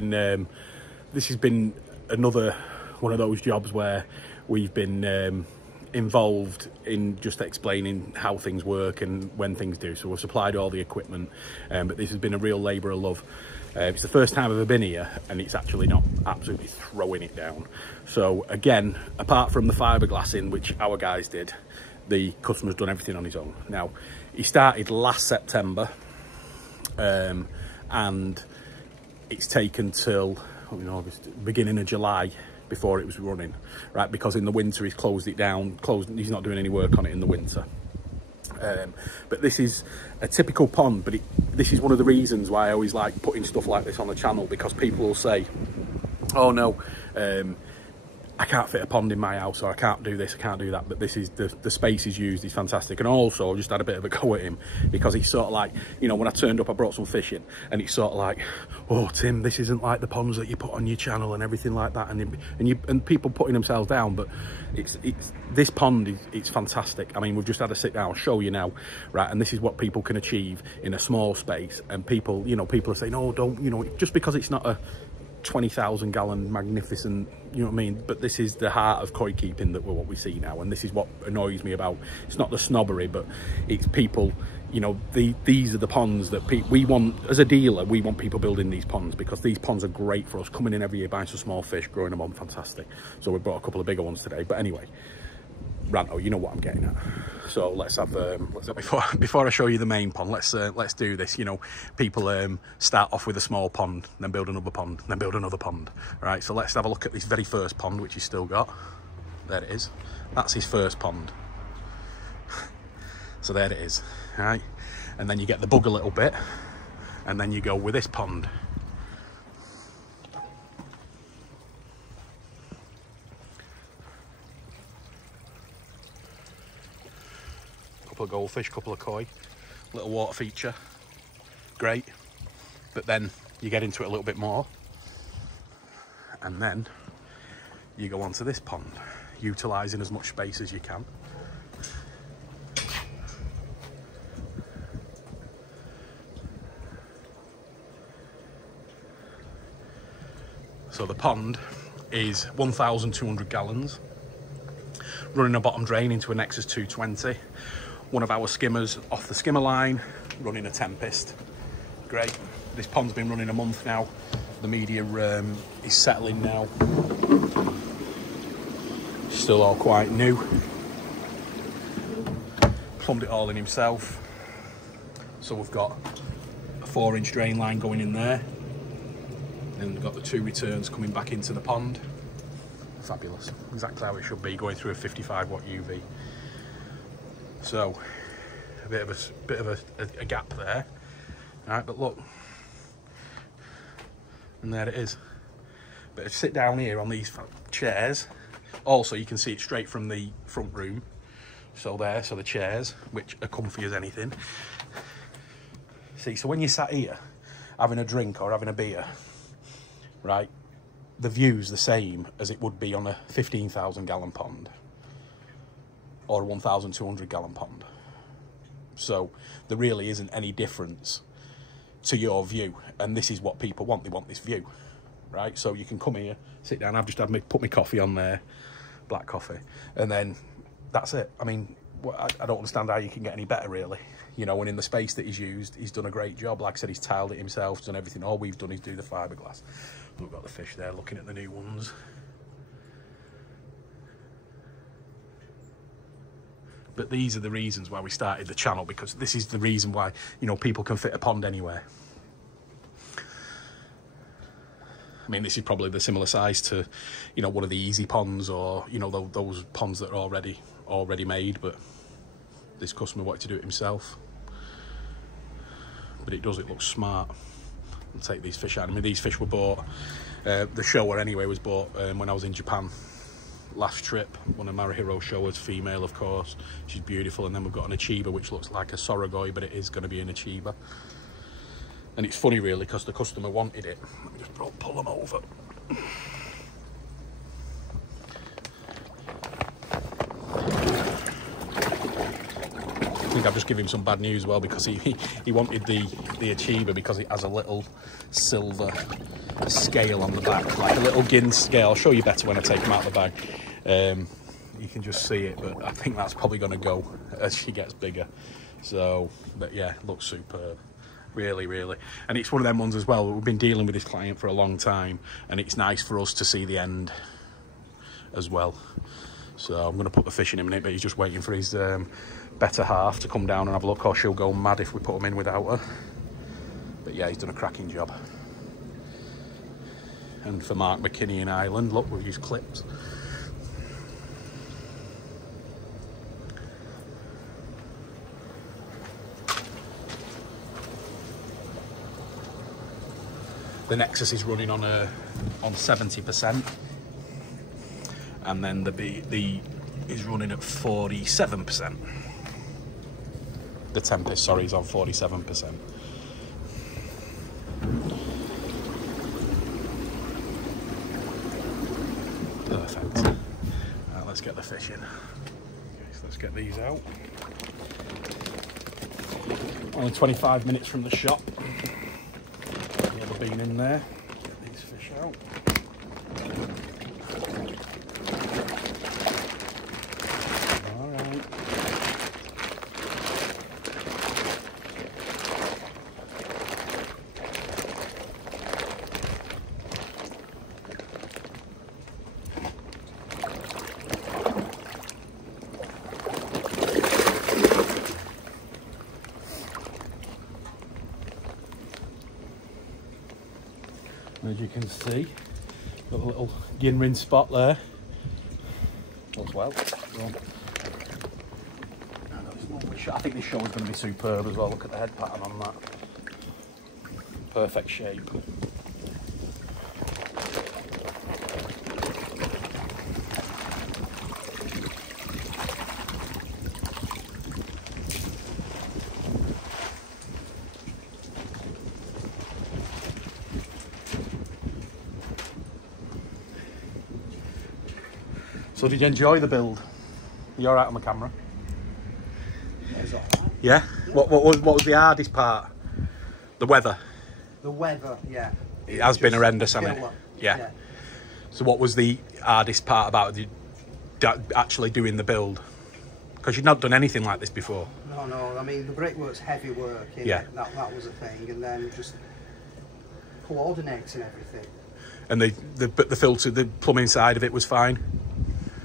been another one of those jobs where we've been involved in just explaining how things work and when things do. So we've supplied all the equipment, but this has been a real labour of love. It's the first time I've ever been here, and it's actually not absolutely throwing it down. So again, apart from the fiberglassing, which our guys did, the customer's done everything on his own. Now, he started last September, and it's taken till August, beginning of July before it was running, right? Because in the winter he's closed it down, he's not doing any work on it in the winter. But this is a typical pond, but this is one of the reasons why I always like putting stuff like this on the channel, because people will say, oh no, I can't fit a pond in my house, or I can't do this, I can't do that. But this is the space he's used is fantastic. And also I just had a bit of a go at him, because he's sort of like, when I turned up I brought some fish in, and he's sort of like, oh Tim, this isn't like the ponds that you put on your channel and everything like that, and people putting themselves down. But this pond it's fantastic. I mean, we've just had to sit down, I'll show you now, right? And this is what people can achieve in a small space. And people are saying, oh, don't, just because it's not a 20,000 gallon magnificent, you know what I mean, but this is the heart of koi keeping, that what we see now. And this is what annoys me about, it's not the snobbery, but it's people, these are the ponds that we want. As a dealer, we want people building these ponds, because these ponds are great for us, coming in every year, buying some small fish, growing them on, fantastic. So we brought a couple of bigger ones today. But anyway, Ranto, you know what I'm getting at. So let's have before I show you the main pond, let's do this. People start off with a small pond, then build another pond, then build another pond. Right, so let's have a look at this very first pond, which he's still got. There it is. That's his first pond. So there it is. All right, and then you get the bug a little bit, and then you go with this pond. Couple of goldfish, couple of koi, little water feature, great. But then you get into it a little bit more, and then you go onto this pond, utilising as much space as you can. So the pond is 1,200 gallons, running a bottom drain into a Nexus 220. One of our skimmers off the skimmer line, running a Tempest. Great. This pond's been running a month now. The media is settling now. Still all quite new. Plumbed it all in himself. So we've got a 4-inch drain line going in there. Then we've got the 2 returns coming back into the pond. Fabulous. Exactly how it should be, going through a 55 watt UV. So a bit of a gap there. All right, but look, and there it is. But sit down here on these chairs. Also, you can see it straight from the front room. So the chairs, which are comfy as anything. See, so when you sat here having a drink or having a beer, right, the view's the same as it would be on a 15,000 gallon pond or a 1,200 gallon pond. So there really isn't any difference to your view, and this is what people want. They want this view, right? So you can come here, sit down. I've just put my coffee on there, black coffee, and then that's it. I mean, I don't understand how you can get any better, really. And in the space that he's used, he's done a great job. Like I said, he's tiled it himself, done everything. All we've done is do the fiberglass. We've got the fish there, looking at the new ones. But these are the reasons why we started the channel, because this is the reason why, people can fit a pond anywhere. I mean, this is probably the similar size to, one of the easy ponds, or, those ponds that are already made, but this customer wanted to do it himself. But it looks smart. I'll take these fish out. I mean, these fish were bought, the shower anyway was bought when I was in Japan. Last trip, one of Marihiro's showers, female of course, she's beautiful. And then we've got an Achiba, which looks like a Sorogoi, but it is going to be an Achiba. And it's funny really, because the customer wanted it. Let me just pull them over. think I've just given him some bad news as well, because he wanted the Achiever because it has a little silver scale on the back, like a little gin scale. I'll show you better when I take him out of the bag. You can just see it, but I think that's probably going to go as she gets bigger. So, but yeah, looks superb. Really, really. And it's one of them ones as well. We've been dealing with this client for a long time, and it's nice for us to see the end as well. So I'm going to put the fish in him in it, but he's just waiting for his better half to come down and have a look, or she'll go mad if we put him in without her. But yeah, he's done a cracking job. And for Mark McKinney in Ireland, look, we've used clips. The Nexus is running on 70%, and then the is running at 47%. The Tempest, sorry, is on 47%. Perfect. Right, let's get the fish in. Okay, so let's get these out. Only 25 minutes from the shop. Been in there, get these fish out. All right. As you can see, got a little yin-rin spot there. Looks well. I think this show is going to be superb as well. Look at the head pattern on that. Perfect shape. So did you enjoy the build? You all right on the camera? Yeah, it's all right. Yeah? What was the hardest part? The weather? The weather, yeah. It has been horrendous, hasn't it? Yeah. So what was the hardest part about actually doing the build? Because you've not done anything like this before. No, I mean, the brickwork's heavy work, yeah. That was a thing, and then just coordinating everything. And the filter, the plumbing side of it was fine?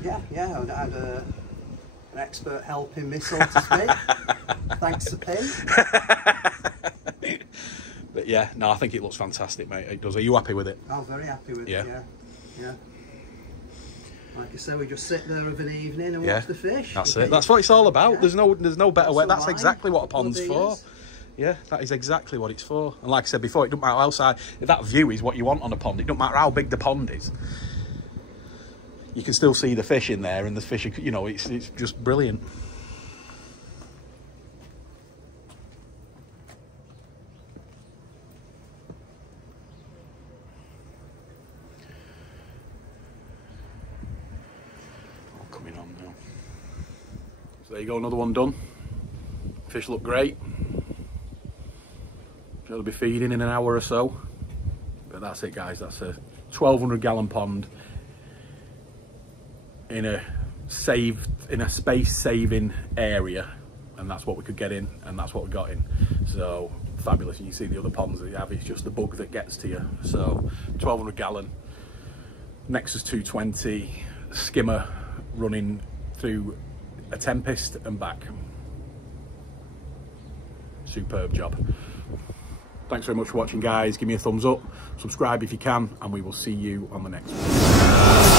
Yeah, and I had an expert helping me, so to speak. Thanks to Pim. But yeah, no, I think it looks fantastic, mate. It does. Are you happy with it? I'm very happy with it, yeah. Like I say, we just sit there of an evening and watch the fish. That's it. That's what it's all about. Yeah. There's no better way. That's exactly what a pond's for. Years. Yeah, that is exactly what it's for. And like I said before, it doesn't matter outside. If that view is what you want on a pond, it doesn't matter how big the pond is. You can still see the fish in there, and the fish, you know, it's just brilliant. All coming on now. So there you go, another one done. Fish look great. They'll be feeding in an hour or so. But that's it, guys. That's a 1,200 gallon pond in a space saving area, and that's what we could get in, and that's what we got in. So fabulous. And you see the other ponds that you have, it's just the bug that gets to you. So 1,200 gallon Nexus 220 skimmer running through a Tempest and back. Superb job. Thanks very much for watching, guys. Give me a thumbs up, subscribe if you can, and we will see you on the next one.